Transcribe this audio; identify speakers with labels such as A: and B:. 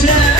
A: Georgia.